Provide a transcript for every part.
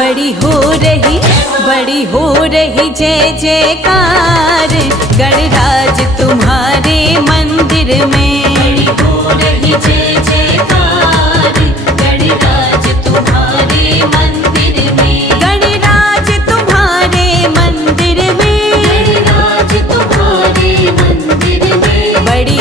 बड़ी हो रही जय जयकार गणराज तुम्हारे मंदिर में। बड़ी हो रही जय जयकार गणराज तुम्हारे मंदिर में। गणराज तुम्हारे मंदिर में। गणराज तुम्हारे मंदिर में। बड़ी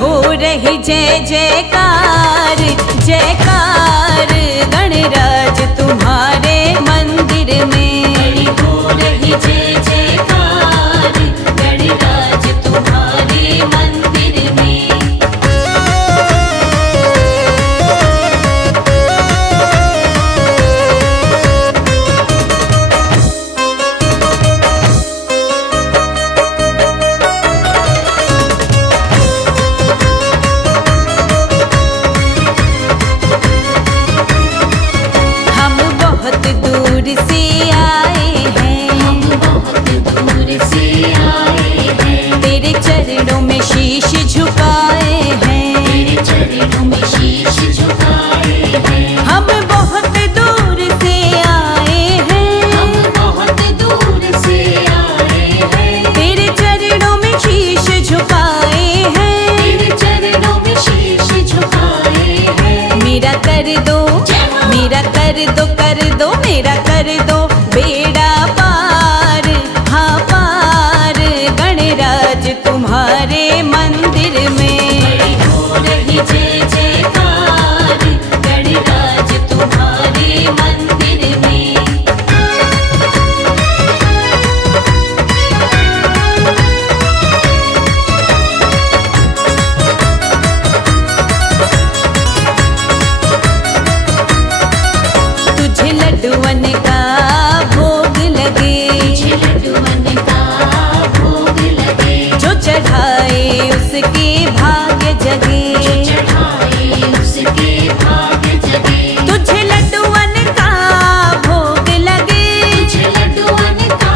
हो रही जय जयकार जयकार गणराज तुम्हारे मंदिर में। बड़ी हो रही जय जयकार गणराज तुम्हारे मंदिर में। तेरे चरणों में शीश झुकाए हैं। तेरे चरणों में शीश झुकाए हैं। हम बहुत दूर से आए हैं। हम बहुत दूर से आए हैं। तेरे चरणों में शीश झुकाए हैं। तेरे चरणों में शीश झुकाए हैं। मेरा कर दो मेरा कर दो कर दो मेरा कर दो बेड़ा पार हाँ पार गणराज तुम्हारे मंदिर में। बड़ी हो रही जय जयकार गणराज तुम्हारे मंदिर में। तुझे लड्डुअन का भोग लगे। तुझे लड्डुअन का भोग लगे। जो चढ़ाए उसके भाग्य जगे। जो चढ़ाए उसके भाग्य जगे। तुझे लड्डुअन का भोग लगे। तुझे लड्डुअन का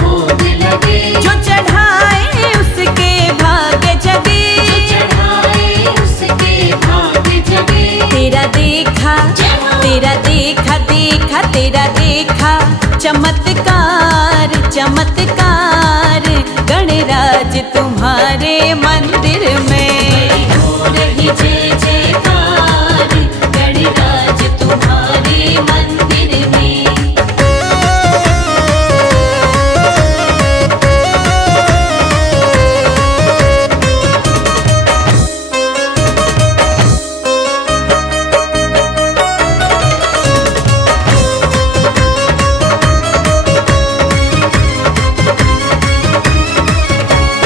भोग लगे। जो चढ़ाए उसके भाग्य जगे। जो चढ़ाए उसके भाग्य जगे। तेरा देखा तेरा देखा चमत्कार चमत्कार गणराज तुम्हारे मंदिर में। बड़ी हो रही जय जयकार गणराज तुम्हारे मंदिर में।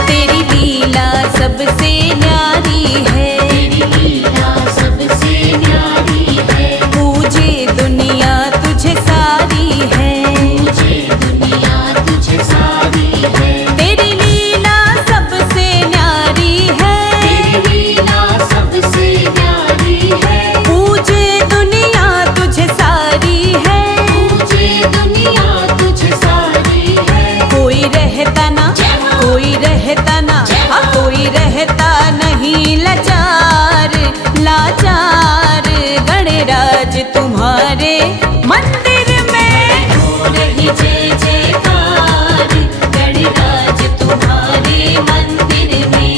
तेरी लीला सबसे न्यारी है। तेरी लीला सबसे न्यारी है। पूजे दुनिया तुझे सारी है। पूजे दुनिया तुझे सारी है। तेरी लीला सबसे न्यारी है। तेरी लीला सबसे न्यारी है। पूजे दुनिया तुझे सारी है। पूजे दुनिया तुझे सारी है। कोई रहता ना हाँ कोई रहता नहीं लाचार लाचार गणराज तुम्हारे मंदिर में। हो रही जय जयकार गणराज तुम्हारे मंदिर में।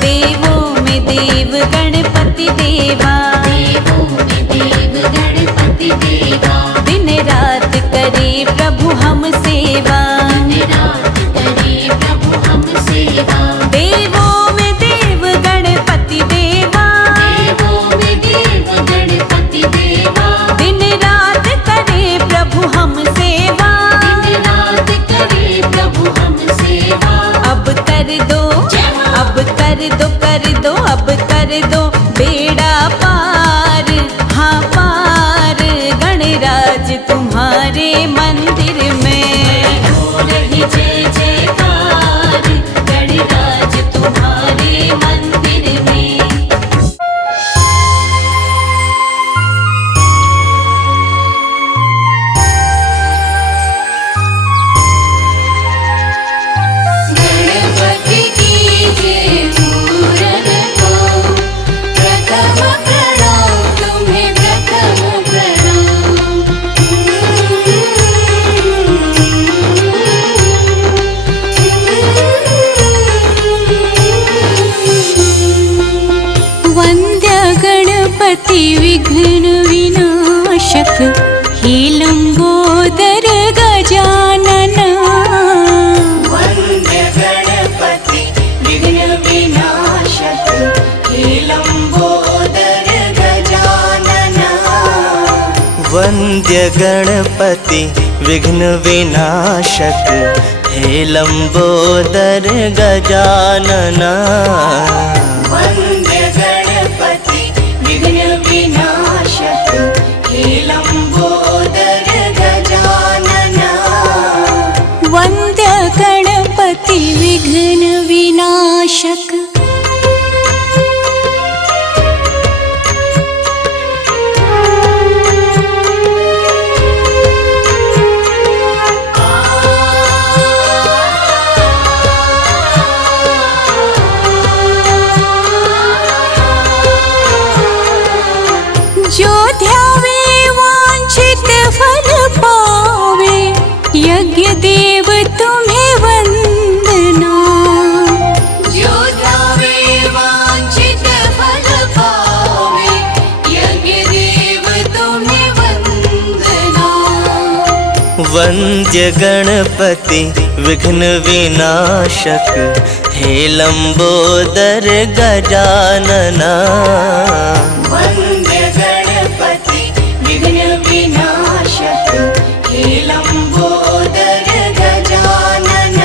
देवों में देव गणपति देवा। देवों में देव गणपति देवा। दिन रात करे प्रभु हम सेवा। दिन रात करे प्रभु हम सेवा। देवों में देव गणपति देवा। देवों में देव गणपति देवा। दिन रात करे प्रभु हम सेवा। दिन रात करे प्रभु हम सेवा। अब कर दो अब कर दो बेड़ा पार हाँ पार गणराज तुम्हारे मंदिर में। हो रही जय जयकार गणराज तुम्हारे मंदिर में। हे लंबोदर गजानन। वन्द्य गणपति विघ्न विनाशक हे लंबोदर गजानन। वन्द्य गणपति विघ्न विनाशक हे लंबोदर गजानन। वन्द्य गणपति विघ्न विनाशक हे लंबोदर गजानन। वन्द्य गणपति विघ्न विनाशक। जो ध्यावे वांछित फल पावे, यज्ञ देव तुम्हें वंदना। जो ध्यावे वांछित फल पावे, यज्ञ देव तुम्हें वंदना। वन्द्य गणपति विघ्न विनाशक हे लंबोदर गजानन। वन्द्य गणपति विघ्न विनाशक हे लंबोदर गजानन।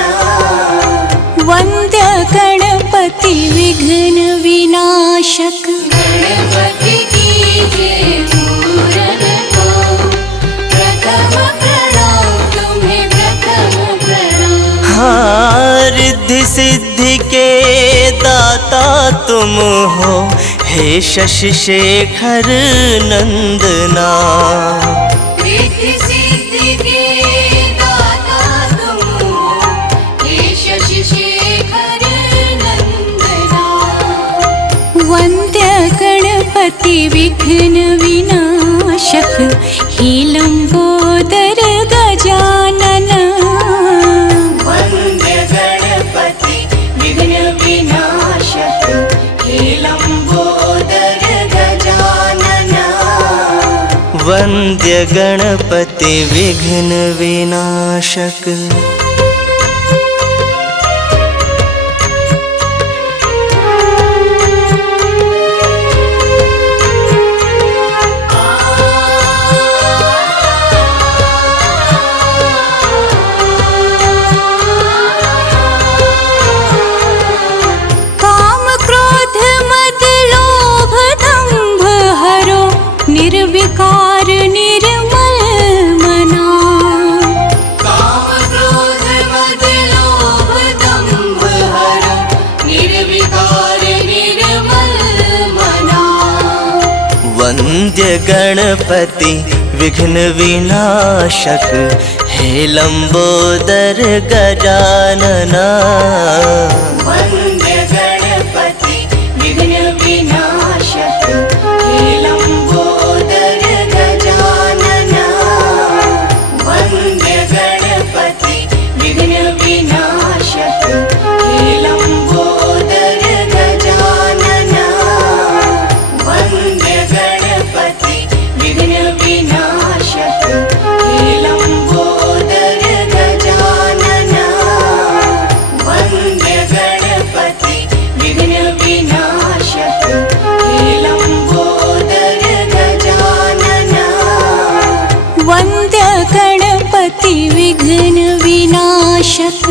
वन्द्य गणपति विघ्न विनाशक। गणपति की जय पूरन को, प्रथम प्रणाम तुम्हें प्रथम प्रणाम। रिद्धि सिद्धि के दाता तुम हो हे शशि शेखर नंदना। रिद्धि सिद्धि के दाता तुम हो हे शशि शेखर नंदना। वन्द्य गणपति विघ्न विनाशक हे लंबोदर गजानन। वन्द्य गणपति विघ्न विनाशक हे लंबोदर गजानन। वन्द्य गणपति विघ्न विनाशक। काम क्रोध मद लोभ दंभ हरो, निर्विकार निर्मल मना। काम क्रोध मद लोभ दंभ हरो, निर्विकार निर्मल मना। वन्द्य गणपति विघ्न विनाशक हे लंबोदर गजानन। वन्द्य गणपति विघ्न विनाशक हे लंबोदर गजानन। वन्द्य गणपति विघ्न विनाशक हे लंबोदर गजानन। वन्द्य गणपति विघ्न विनाशक हे लंबोदर गजानन। वन्द्य गणपति विघ्न विनाशक हे लंबोदर गजानन। वन्द्य गणपति विघ्न विनाशक।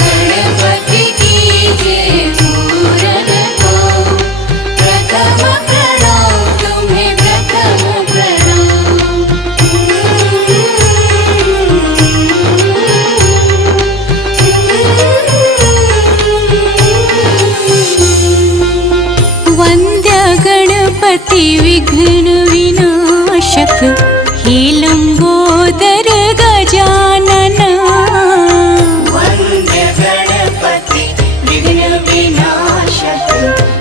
गणपति की जय पूरन को, प्रथम प्रणाम तुम्हें प्रथम प्रणाम। वन्द्य गणपति विघ्न विनाशक हे लंबोदर गजानन। वन्द्य गणपति विघ्न विनाशक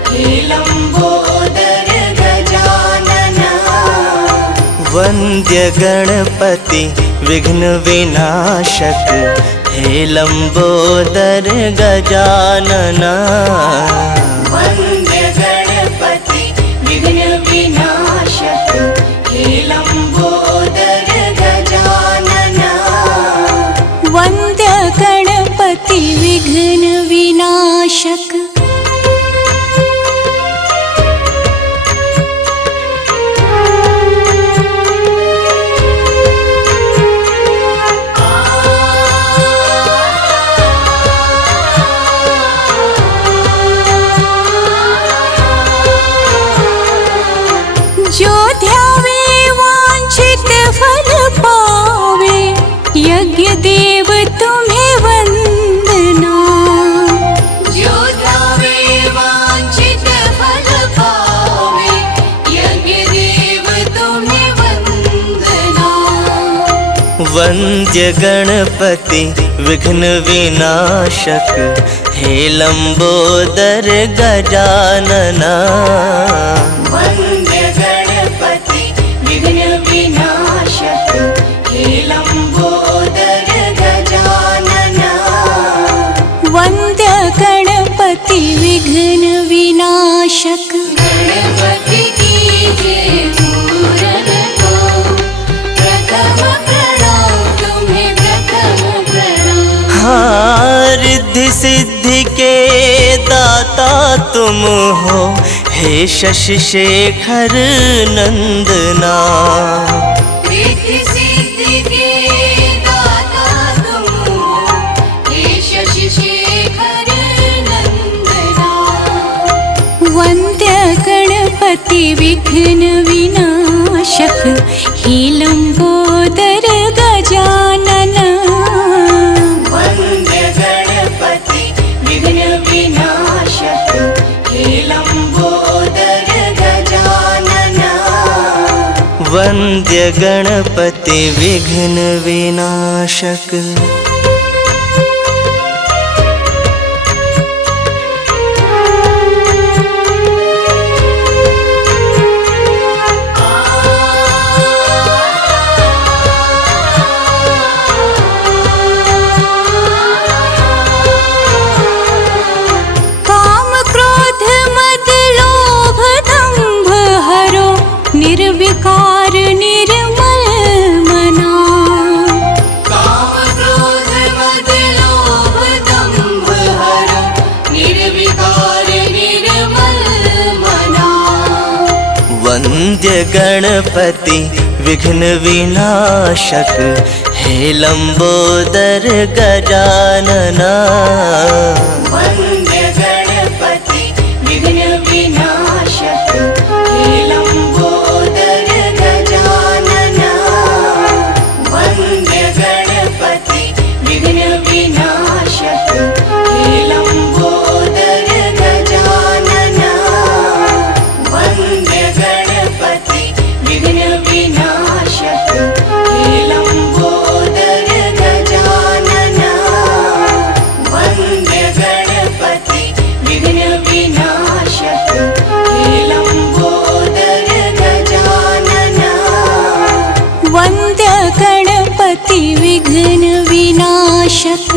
हे लंबोदर गजानन। वन्द्य गणपति विघ्न विनाशक हे लंबोदर गजानना। वन्द्य गणपति विघ्न विनाशक हे लंबोदर गजानना। वन्द्य गणपति विघ्न विनाशक। जो ध्यावे वांछित फल पावे, यज्ञ देव तुम्हें वंदना। जो ध्यावे वांछित फल पावे, यज्ञ देव तुम्हें वंदना। वन्द्य गणपति विघ्न विनाशक हे लंबोदर गजानना। वन्द्य गणपति विघ्न विनाशक हे लंबोदर गजानना। वन्द्य गणपति विघ्न विनाशक। गणपति कीजिए पूरन को, प्रथम प्रणाम तुम्हें प्रथम प्रणाम। हाँ, रिद्धि सिद्धि के दाता तुम हो, हे शशि शेखर नंदना। रिद्धि सिद्धि के दाता तुम हो, हे शशि शेखर नंदना। वन्द्य गणपति विघ्न विनाशक हे लंबोदर गजानना। वन्द्य गणपति विघ्न विनाशक हे लंबोदर गजानना। वन्द्य गणपति विघ्न विनाशक। काम क्रोध मद लोभ दंभ हरो, निर्विकार निर्मल मना। काम क्रोध मद लोभ दंभ हरो, निर्विकार निर्मल मना। वन्द्य गणपति विघ्न विनाशक हे लंबोदर गजानना। वन्द्य गणपति विघ्न विनाशक हे लंबोदर गजानना। वन्द्य गणपति विघ्न विनाशक हे लंबोदर गजानना। वन्द्य गणपति विघ्न विनाशक हे लंबोदर गजानना। वन्द्य गणपति विघ्न विनाशक हे लंबोदर गजानना। वन्द्य गणपति विघ्न विनाशक।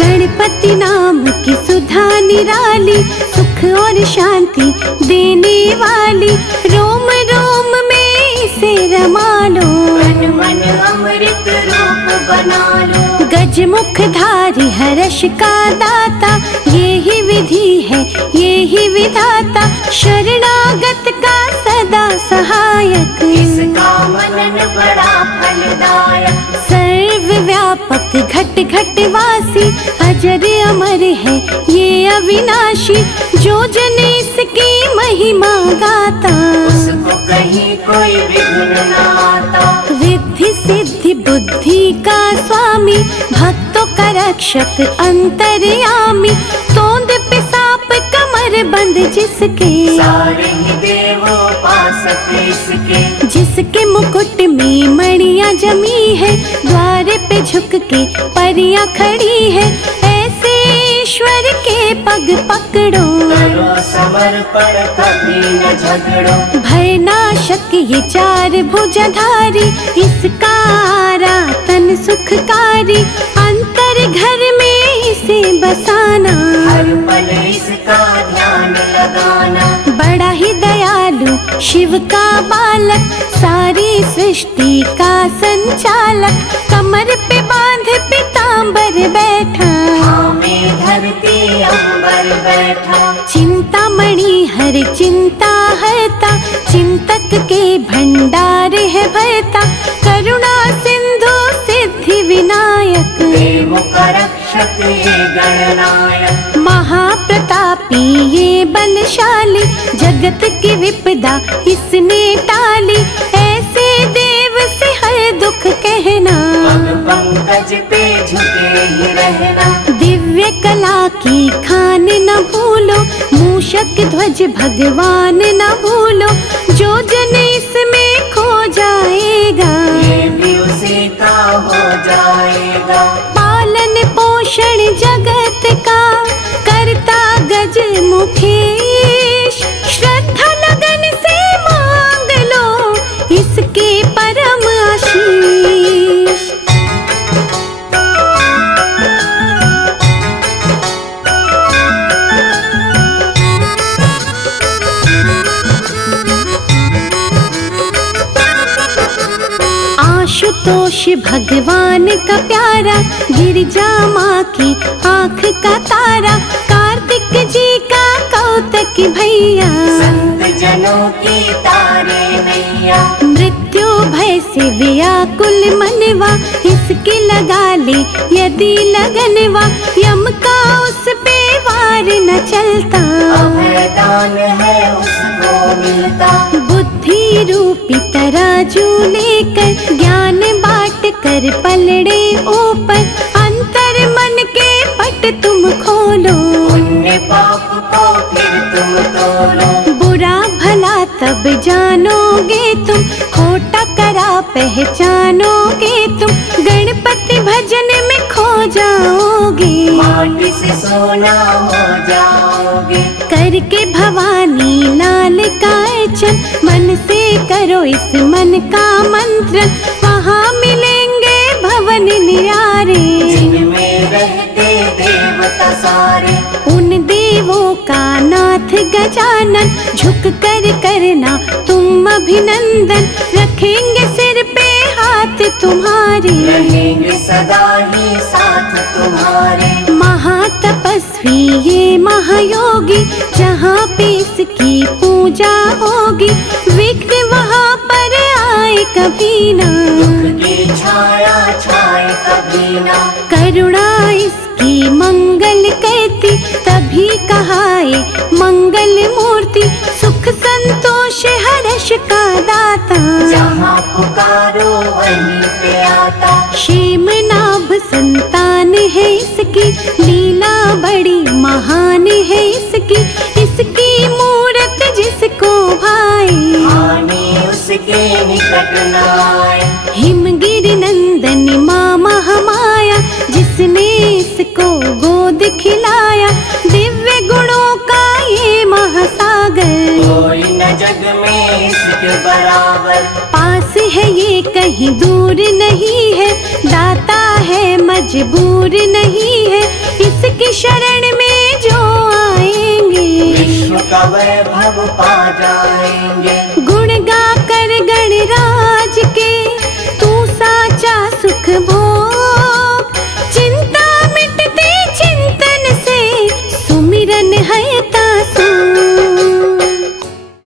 गणपति नाम की सुधा निराली, सुख और शांति देने वाली, रोम रोम में इसे रमा लो। मन मन अमृत रूप बना लो। गजमुख धारी हर्ष का दाता, ये ही विधि है ये ही विधाता, शरणागत का सदा सहायक। इसका मनन बड़ा फलदायक। सर्वव्यापक घट घट वासी, अजर अमर है ये अविनाशी, जो जन इसकी महिमा गाता, उसको कहीं कोई विघ्न न आता। रिद्धि सिद्धि बुद्धि का स्वामी, भक्तों का रक्षक अंतर्यामी, तोंद पे सांप कमर बंद जिसके, सारे ही देवों पास इसके। जिसके मुकुट में मणियां जमी है, द्वार पे झुक के परियां खड़ी है, ऐसे ईश्वर के पग पकड़ो, करो समर्पण कभी न झगड़ो। भय नाशक ये चार भुजधारी, इसका आरा तन सुखकारी, अंतर घर में इसे बसाना, हर पल इसका ध्यान लगाना। बड़ा ही दयालु शिव का बालक, सारी सृष्टि का संचालक, कमर पे बांध पीतांबर बैठा, में धरती अंबर बैठा। चिंतामणि हर चिंता हरता, चिंतक के भंडार है भरता, करुणा सिंधु सिद्धि विनायक, देवों का रक्षक ये गणनायक। महाप्रतापी ये बलशाली, जगत की विपदा इसने टाली, ऐसे देव से हर दुख कहना, पग पंकज पे झुके ही रहना। दिव्य कला की खान न भूलो, मूषक ध्वज भगवान न भूलो, जो जन इसमें खो जाएगा, ये भी उसी का हो जाएगा। पालन पोषण जगत का करता गज मुखेश, श्रद्धा लगन से मांग लो इसके परम आशीष। आशुतोष भगवान का प्यारा, गिरिजा माँ की आँख का तारा, कार्तिक जी का कौतक भैया, संत जनों की तारे नैया। मृत्यु भय से व्याकुल मनवा, इसकी लगा ले यदि लगनवा, यम का उस पे वार न चलता, अभयदान है उसको मिलता। बुद्धि रूपी तराजू लेकर, ज्ञान बांट कर पलड़े ऊपर, अंतर मन के पट तुम खोलो, पुण्य पाप को फिर तुम तोलो। बुरा भला तब जानोगे तुम, खोटा करा पहचानोगे तुम, गणपति भजन में खो जाओगे, माटी से सोना हो जाओगे। करके भवानी लाल का अर्चन, मन से करो इस मन का मंत्रन, वहाँ मिलेंगे भवन निरारे, जिनमें रहते देवता सारे। उन देवों का नाथ गजानन, झुक कर करना तुम अभिनंदन, रखेंगे सिर पे हाथ तुम्हारे, रहेंगे सदा ही साथ तुम्हारे। महातपस्वी ये महायोगी, जहाँ पे इसकी पूजा होगी, विघ्न वहाँ पर आए कभी ना, दुख की छाया छाए कभी ना। करुणा इसकी मंगल कहती, तभी कहाए मंगल मूर्ति, सुख संतोष हर्ष का दाता, जहाँ पुकारो वहीं पे आता। क्षेम नाभ संतान है इसकी, लीला बड़ी महान है इसकी, इसकी मूरत जिसको भाए, हानि उसके निकट न आए। हिमगिरि नंदन माँ महामाया, जिसने इसको गोद खिलाया, दिव्य गुणों का ये महासागर, कोई न जग में इसके बराबर। पास है ये कहीं दूर नहीं है, दाता है मजबूर नहीं है, इसकी शरण में जो आएंगे, विश्व का वैभव पा जाएंगे।